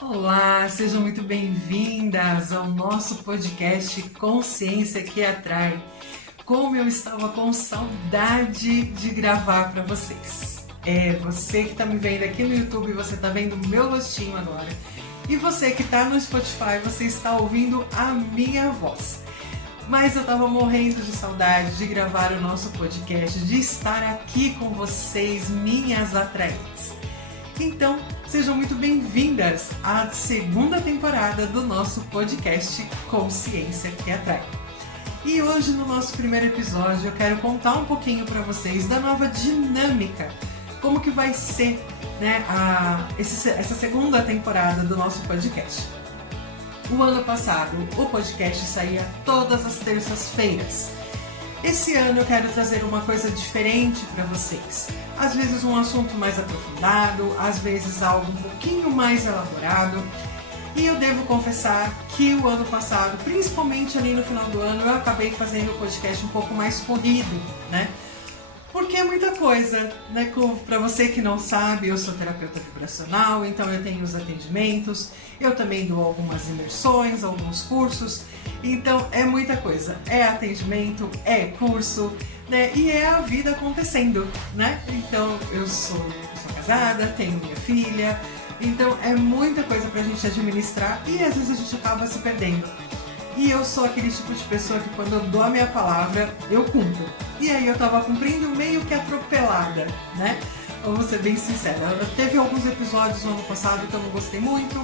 Olá, sejam muito bem-vindas ao nosso podcast Consciência que Atrai. Como eu estava com saudade de gravar para vocês. Você que está me vendo aqui no YouTube, você está vendo o meu rostinho agora. E você que está no Spotify, você está ouvindo a minha voz. Mas eu estava morrendo de saudade de gravar o nosso podcast, de estar aqui com vocês, minhas atraentes. Então, sejam muito bem-vindas à segunda temporada do nosso podcast Consciência que Atrai. E hoje, no nosso primeiro episódio, eu quero contar um pouquinho para vocês da nova dinâmica, como que vai ser, né, essa segunda temporada do nosso podcast. O ano passado, o podcast saía todas as terças-feiras. Esse ano eu quero trazer uma coisa diferente para vocês. Às vezes um assunto mais aprofundado, às vezes algo um pouquinho mais elaborado. E eu devo confessar que o ano passado, principalmente ali no final do ano, eu acabei fazendo o podcast um pouco mais corrido, né? Porque é muita coisa, né? Para você que não sabe, eu sou terapeuta vibracional, então eu tenho os atendimentos, eu também dou algumas imersões, alguns cursos, então é muita coisa. É atendimento, é curso, né? E é a vida acontecendo, né? Então eu sou casada, tenho minha filha, então é muita coisa pra gente administrar e às vezes a gente acaba se perdendo. E eu sou aquele tipo de pessoa que quando eu dou a minha palavra, eu cumpro. E aí eu tava cumprindo meio que atropelada, né? Vamos ser bem sincera. Teve alguns episódios no ano passado que eu não gostei muito.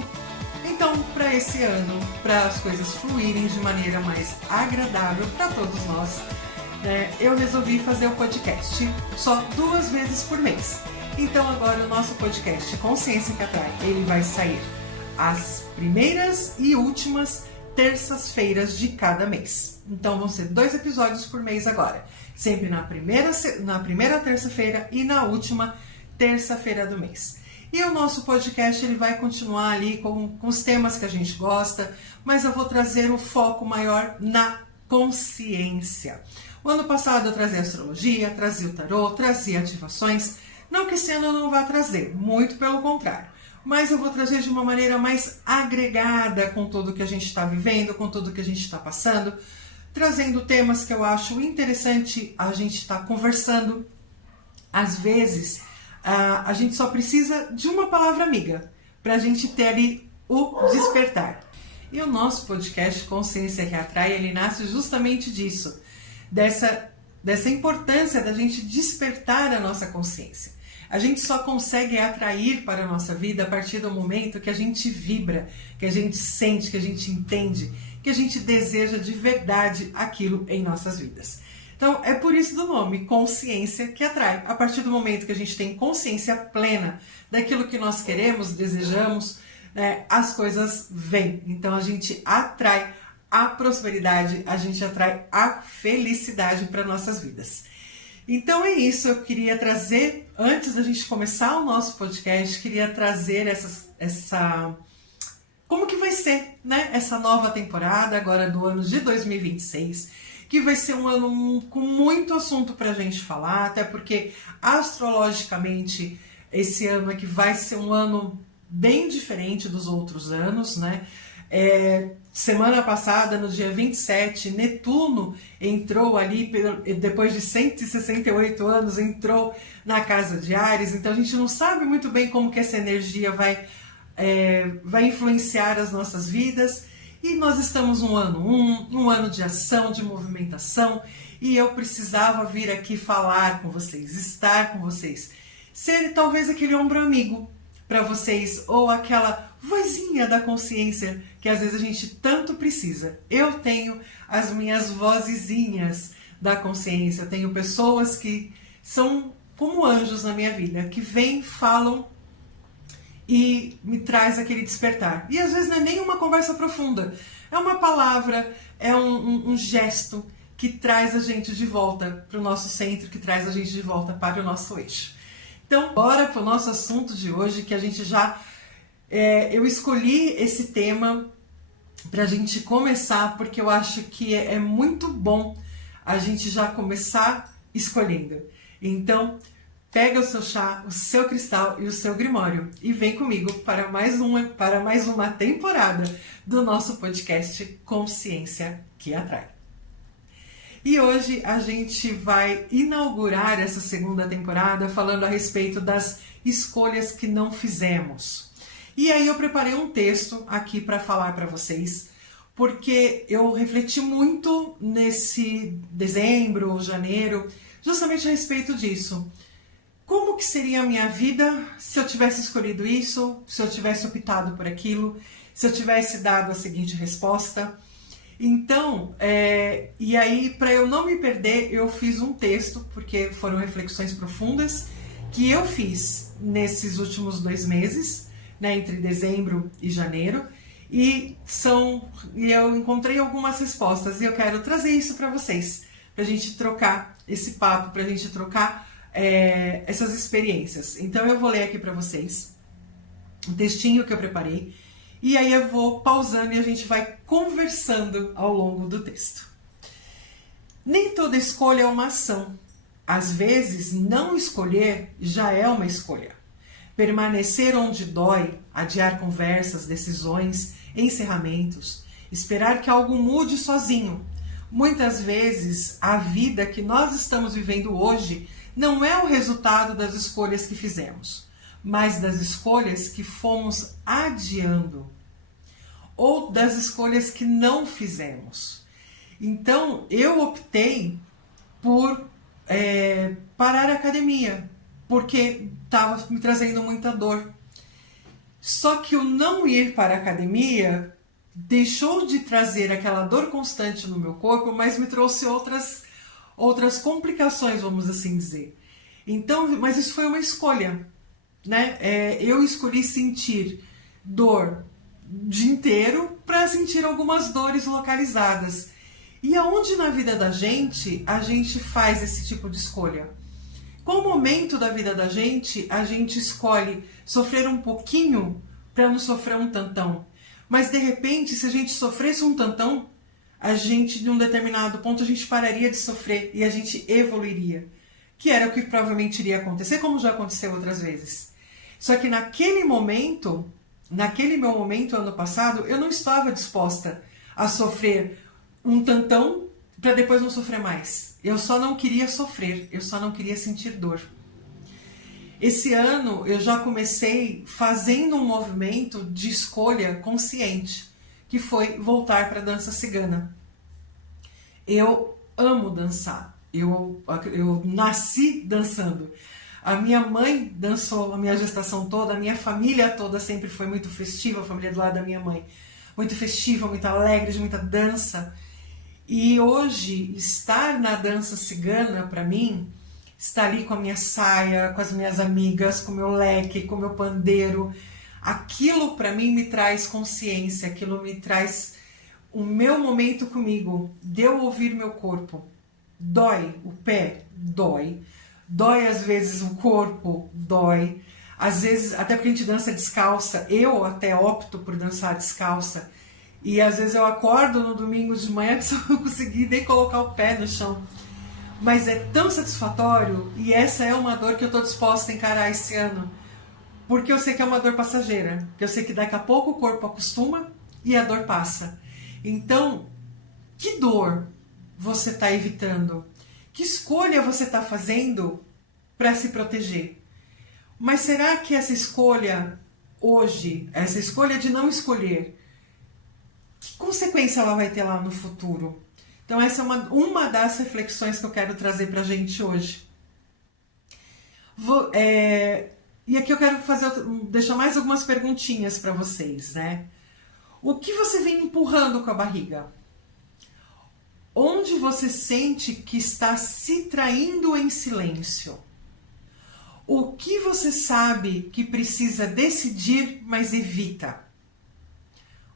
Então, para esse ano, para as coisas fluírem de maneira mais agradável para todos nós, né, eu resolvi fazer o podcast só 2 vezes por mês. Então agora o nosso podcast Consciência que Atrai, ele vai sair às primeiras e últimas terças-feiras de cada mês. Então vão ser 2 episódios por mês agora. Sempre na primeira terça-feira e na última terça-feira do mês. E o nosso podcast ele vai continuar ali com os temas que a gente gosta, mas eu vou trazer o foco maior na consciência. O ano passado eu trazia astrologia, trazia o tarô, trazia ativações. Não que esse ano eu não vá trazer, muito pelo contrário. Mas eu vou trazer de uma maneira mais agregada com tudo que a gente está vivendo, com tudo que a gente está passando, trazendo temas que eu acho interessante a gente estar conversando. Às vezes, a gente só precisa de uma palavra amiga para a gente ter ali o despertar. E o nosso podcast Consciência que Atrai, ele nasce justamente disso, dessa importância da gente despertar a nossa consciência. A gente só consegue atrair para a nossa vida a partir do momento que a gente vibra, que a gente sente, que a gente entende, que a gente deseja de verdade aquilo em nossas vidas. Então, é por isso do nome, Consciência que Atrai. A partir do momento que a gente tem consciência plena daquilo que nós queremos, desejamos, né, as coisas vêm. Então, a gente atrai a prosperidade, a gente atrai a felicidade para nossas vidas. Então é isso, eu queria trazer, antes da gente começar o nosso podcast, queria trazer como que vai ser, né, essa nova temporada agora do ano de 2026, que vai ser um ano com muito assunto pra gente falar, até porque astrologicamente esse ano aqui vai ser um ano bem diferente dos outros anos, né? Semana passada, no dia 27, Netuno entrou ali, depois de 168 anos, entrou na casa de Áries, então a gente não sabe muito bem como que essa energia vai influenciar as nossas vidas, e nós estamos um ano de ação, de movimentação, e eu precisava vir aqui falar com vocês, estar com vocês, ser talvez aquele ombro amigo para vocês, ou aquela vozinha da consciência que às vezes a gente tanto precisa. Eu tenho as minhas vozezinhas da consciência, eu tenho pessoas que são como anjos na minha vida, que vêm, falam e me traz aquele despertar. E às vezes não é nem uma conversa profunda, é uma palavra, é um gesto que traz a gente de volta para o nosso centro, que traz a gente de volta para o nosso eixo. Então, bora para o nosso assunto de hoje, que a gente já... eu escolhi esse tema para a gente começar, porque eu acho que é muito bom a gente já começar escolhendo. Então, pega o seu chá, o seu cristal e o seu grimório e vem comigo para mais uma temporada do nosso podcast Consciência que Atrai. E hoje a gente vai inaugurar essa segunda temporada falando a respeito das escolhas que não fizemos. E aí eu preparei um texto aqui para falar para vocês, porque eu refleti muito nesse dezembro, janeiro, justamente a respeito disso. Como que seria a minha vida se eu tivesse escolhido isso, se eu tivesse optado por aquilo, se eu tivesse dado a seguinte resposta? Então, e aí, para eu não me perder, eu fiz um texto, porque foram reflexões profundas que eu fiz nesses últimos 2 meses, né, entre dezembro e janeiro, e eu encontrei algumas respostas e eu quero trazer isso para vocês, para a gente trocar esse papo, para a gente trocar essas experiências. Então eu vou ler aqui para vocês um textinho que eu preparei e aí eu vou pausando e a gente vai conversando ao longo do texto. Nem toda escolha é uma ação. Às vezes, não escolher já é uma escolha. Permanecer onde dói, adiar conversas, decisões, encerramentos, esperar que algo mude sozinho. Muitas vezes, a vida que nós estamos vivendo hoje não é o resultado das escolhas que fizemos, mas das escolhas que fomos adiando, ou das escolhas que não fizemos. Então, eu optei por parar a academia, porque estava me trazendo muita dor. Só que o não ir para a academia deixou de trazer aquela dor constante no meu corpo, mas me trouxe outras complicações, vamos assim dizer. Então, mas isso foi uma escolha, né? Eu escolhi sentir dor o dia inteiro para sentir algumas dores localizadas. E aonde na vida da gente a gente faz esse tipo de escolha? Qual momento da vida da gente a gente escolhe sofrer um pouquinho para não sofrer um tantão? Mas de repente, se a gente sofresse um tantão, a gente, num determinado ponto, a gente pararia de sofrer e a gente evoluiria. Que era o que provavelmente iria acontecer, como já aconteceu outras vezes. Só que naquele meu momento, ano passado, eu não estava disposta a sofrer um tantão para depois não sofrer mais. Eu só não queria sofrer, eu só não queria sentir dor. Esse ano eu já comecei fazendo um movimento de escolha consciente, que foi voltar para a dança cigana. Eu amo dançar, eu nasci dançando. A minha mãe dançou a minha gestação toda, a minha família toda sempre foi muito festiva, a família do lado da minha mãe. Muito festiva, muito alegre, de muita dança. E hoje, estar na dança cigana, para mim, estar ali com a minha saia, com as minhas amigas, com o meu leque, com o meu pandeiro, aquilo para mim me traz consciência, aquilo me traz o meu momento comigo, de eu ouvir meu corpo. Dói o pé? Dói. Dói às vezes o corpo? Dói. Às vezes, até porque a gente dança descalça, eu até opto por dançar descalça. E às vezes eu acordo no domingo de manhã que só não consegui nem colocar o pé no chão. Mas é tão satisfatório e essa é uma dor que eu estou disposta a encarar esse ano. Porque eu sei que é uma dor passageira. Que eu sei que daqui a pouco o corpo acostuma e a dor passa. Então, que dor você está evitando? Que escolha você está fazendo para se proteger? Mas será que essa escolha hoje, essa escolha de não escolher, que consequência ela vai ter lá no futuro? Então essa é uma das reflexões que eu quero trazer para a gente hoje. E aqui eu quero deixar mais algumas perguntinhas para vocês, né? O que você vem empurrando com a barriga? Onde você sente que está se traindo em silêncio? O que você sabe que precisa decidir, mas evita?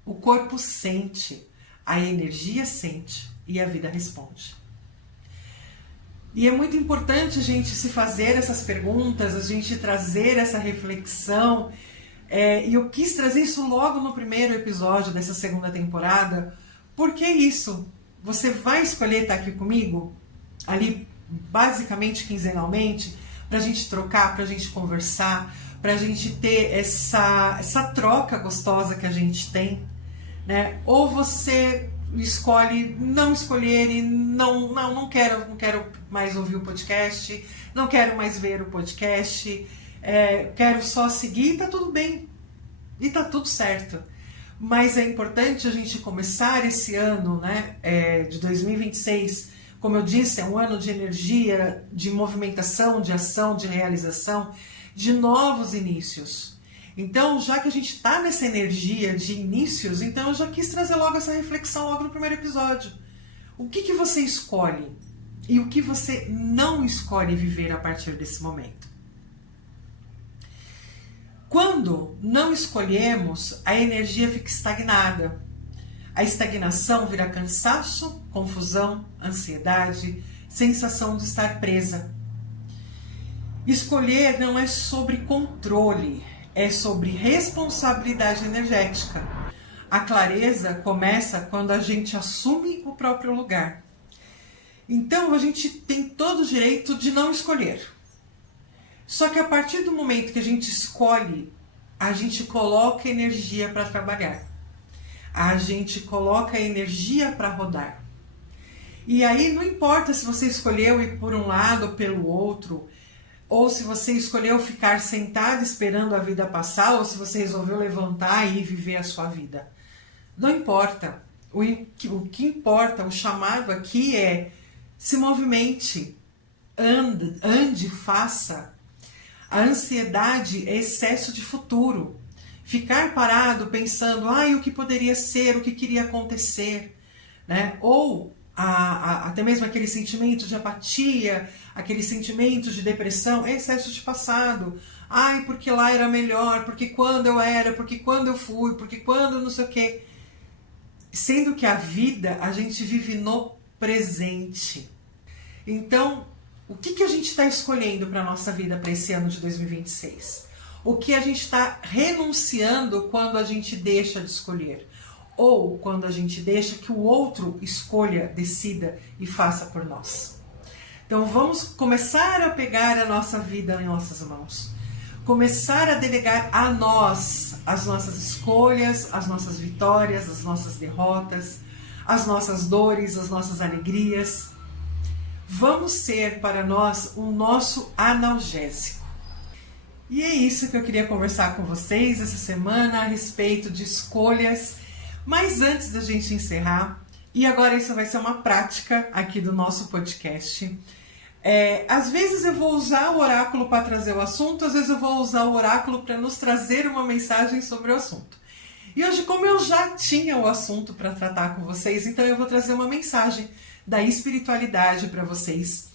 O corpo sente, a energia sente e a vida responde. E é muito importante a gente se fazer essas perguntas, a gente trazer essa reflexão. E eu quis trazer isso logo no primeiro episódio dessa segunda temporada, porque é isso. Você vai escolher estar aqui comigo, ali basicamente quinzenalmente, pra gente trocar, pra gente conversar, pra gente ter essa troca gostosa que a gente tem, né? Ou você escolhe não escolher e não quero mais ouvir o podcast, não quero mais ver o podcast, quero só seguir, tá tudo bem e tá tudo certo. Mas é importante a gente começar esse ano, né, de 2026, como eu disse, é um ano de energia, de movimentação, de ação, de realização, de novos inícios. Então, já que a gente está nessa energia de inícios, então eu já quis trazer logo essa reflexão logo no primeiro episódio. O que você escolhe e o que você não escolhe viver a partir desse momento? Quando não escolhemos, a energia fica estagnada. A estagnação vira cansaço, confusão, ansiedade, sensação de estar presa. Escolher não é sobre controle, é sobre responsabilidade energética. A clareza começa quando a gente assume o próprio lugar. Então a gente tem todo o direito de não escolher. Só que a partir do momento que a gente escolhe, a gente coloca energia para trabalhar. A gente coloca energia para rodar. E aí não importa se você escolheu ir por um lado ou pelo outro, ou se você escolheu ficar sentado esperando a vida passar, ou se você resolveu levantar e viver a sua vida. Não importa. O que importa, o chamado aqui é se movimente, ande, faça. A ansiedade é excesso de futuro. Ficar parado pensando, o que poderia ser, o que queria acontecer, né? Ou até mesmo aquele sentimento de apatia, aquele sentimento de depressão, é excesso de passado. Porque lá era melhor, porque quando eu era, porque quando eu fui, porque quando não sei o quê. Sendo que a vida, a gente vive no presente. Então, o que a gente está escolhendo para a nossa vida para esse ano de 2026? O que a gente está renunciando quando a gente deixa de escolher? Ou quando a gente deixa que o outro escolha, decida e faça por nós? Então vamos começar a pegar a nossa vida em nossas mãos. Começar a delegar a nós as nossas escolhas, as nossas vitórias, as nossas derrotas, as nossas dores, as nossas alegrias. Vamos ser para nós o nosso analgésico. E é isso que eu queria conversar com vocês essa semana a respeito de escolhas. Mas antes da gente encerrar, e agora isso vai ser uma prática aqui do nosso podcast, às vezes eu vou usar o oráculo para trazer o assunto, às vezes eu vou usar o oráculo para nos trazer uma mensagem sobre o assunto. E hoje, como eu já tinha o assunto para tratar com vocês, então eu vou trazer uma mensagem da espiritualidade para vocês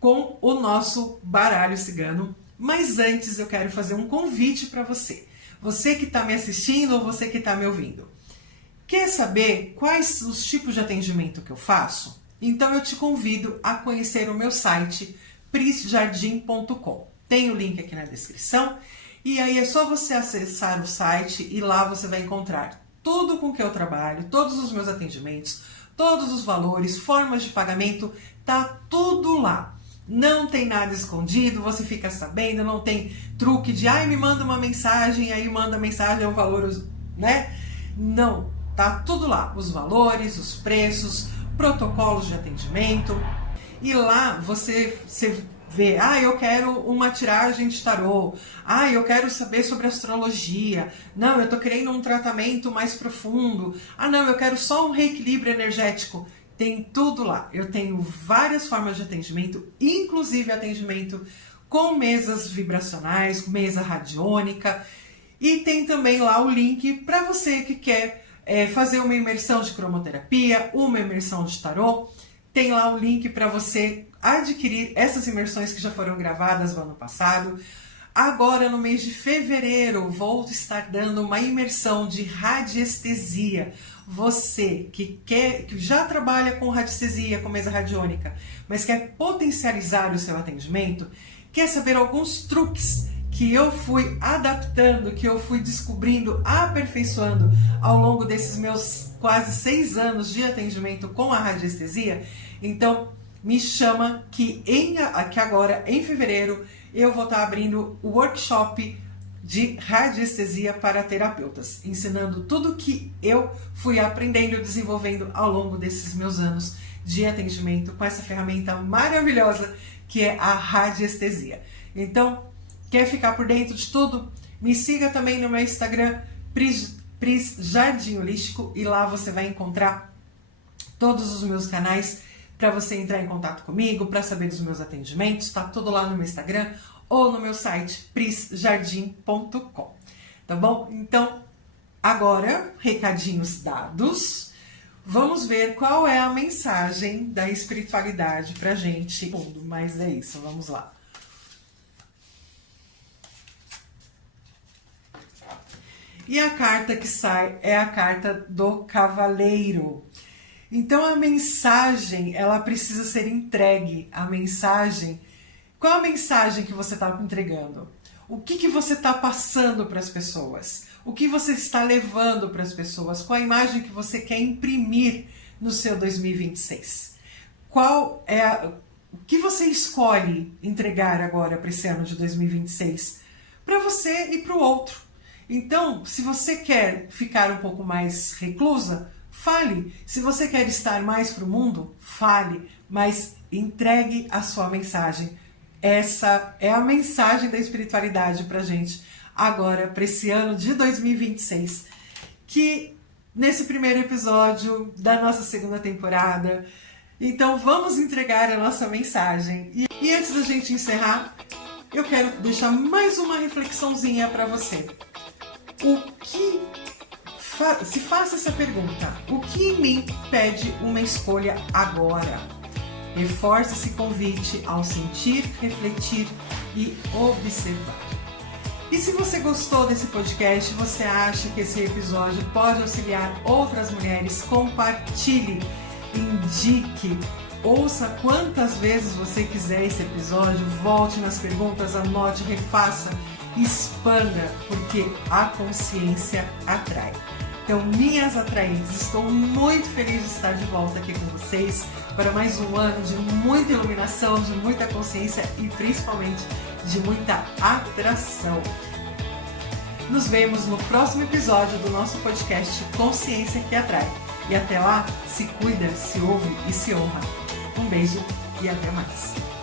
com o nosso baralho cigano. Mas antes eu quero fazer um convite para você. Você que está me assistindo ou você que está me ouvindo. Quer saber quais os tipos de atendimento que eu faço? Então eu te convido a conhecer o meu site prisjardim.com. Tem o link aqui na descrição e aí é só você acessar o site e lá você vai encontrar tudo com que eu trabalho, todos os meus atendimentos, todos os valores, formas de pagamento, tá tudo lá. Não tem nada escondido, você fica sabendo, não tem truque de me manda uma mensagem, aí manda a mensagem, é o valor, né? Não, tá tudo lá, os valores, os preços, protocolos de atendimento. E lá você vê, eu quero uma tiragem de tarô, eu quero saber sobre astrologia, não, eu tô querendo um tratamento mais profundo, não, eu quero só um reequilíbrio energético. Tem tudo lá. Eu tenho várias formas de atendimento, inclusive atendimento com mesas vibracionais, mesa radiônica. E tem também lá o link para você que quer fazer uma imersão de cromoterapia, uma imersão de tarô. Tem lá o link para você adquirir essas imersões que já foram gravadas no ano passado. Agora, no mês de fevereiro, vou estar dando uma imersão de radiestesia. Você que já trabalha com radiestesia, com mesa radiônica, mas quer potencializar o seu atendimento, quer saber alguns truques que eu fui adaptando, que eu fui descobrindo, aperfeiçoando ao longo desses meus quase 6 anos de atendimento com a radiestesia, então me chama que agora, em fevereiro, eu vou estar abrindo o workshop de radiestesia para terapeutas, ensinando tudo que eu fui aprendendo e desenvolvendo ao longo desses meus anos de atendimento com essa ferramenta maravilhosa que é a radiestesia. Então, quer ficar por dentro de tudo? Me siga também no meu Instagram, Pris Jardim Holístico, e lá você vai encontrar todos os meus canais para você entrar em contato comigo, para saber dos meus atendimentos, tá tudo lá no meu Instagram ou no meu site prisjardim.com, tá bom? Então, agora, recadinhos dados, vamos ver qual é a mensagem da espiritualidade pra gente. Mas é isso, vamos lá. E a carta que sai é a carta do Cavaleiro. Então a mensagem, ela precisa ser entregue. A mensagem, qual a mensagem que você está entregando? O que você está passando para as pessoas? O que você está levando para as pessoas? Qual a imagem que você quer imprimir no seu 2026? O que você escolhe entregar agora para esse ano de 2026? Para você e para o outro. Então, se você quer ficar um pouco mais reclusa, fale. Se você quer estar mais para o mundo, fale. Mas entregue a sua mensagem. Essa é a mensagem da espiritualidade para a gente agora, para esse ano de 2026. Que nesse primeiro episódio da nossa segunda temporada. Então vamos entregar a nossa mensagem. E antes da gente encerrar, eu quero deixar mais uma reflexãozinha para você. Se faça essa pergunta: o que em mim pede uma escolha agora? Reforce esse convite ao sentir, refletir e observar. E se você gostou desse podcast, você acha que esse episódio pode auxiliar outras mulheres, compartilhe, indique, ouça quantas vezes você quiser esse episódio, volte nas perguntas, anote, refaça, expanda, porque a consciência atrai. Então, minhas atraentes, estou muito feliz de estar de volta aqui com vocês para mais um ano de muita iluminação, de muita consciência e principalmente de muita atração. Nos vemos no próximo episódio do nosso podcast Consciência que Atrai. E até lá, se cuida, se ouve e se honra. Um beijo e até mais.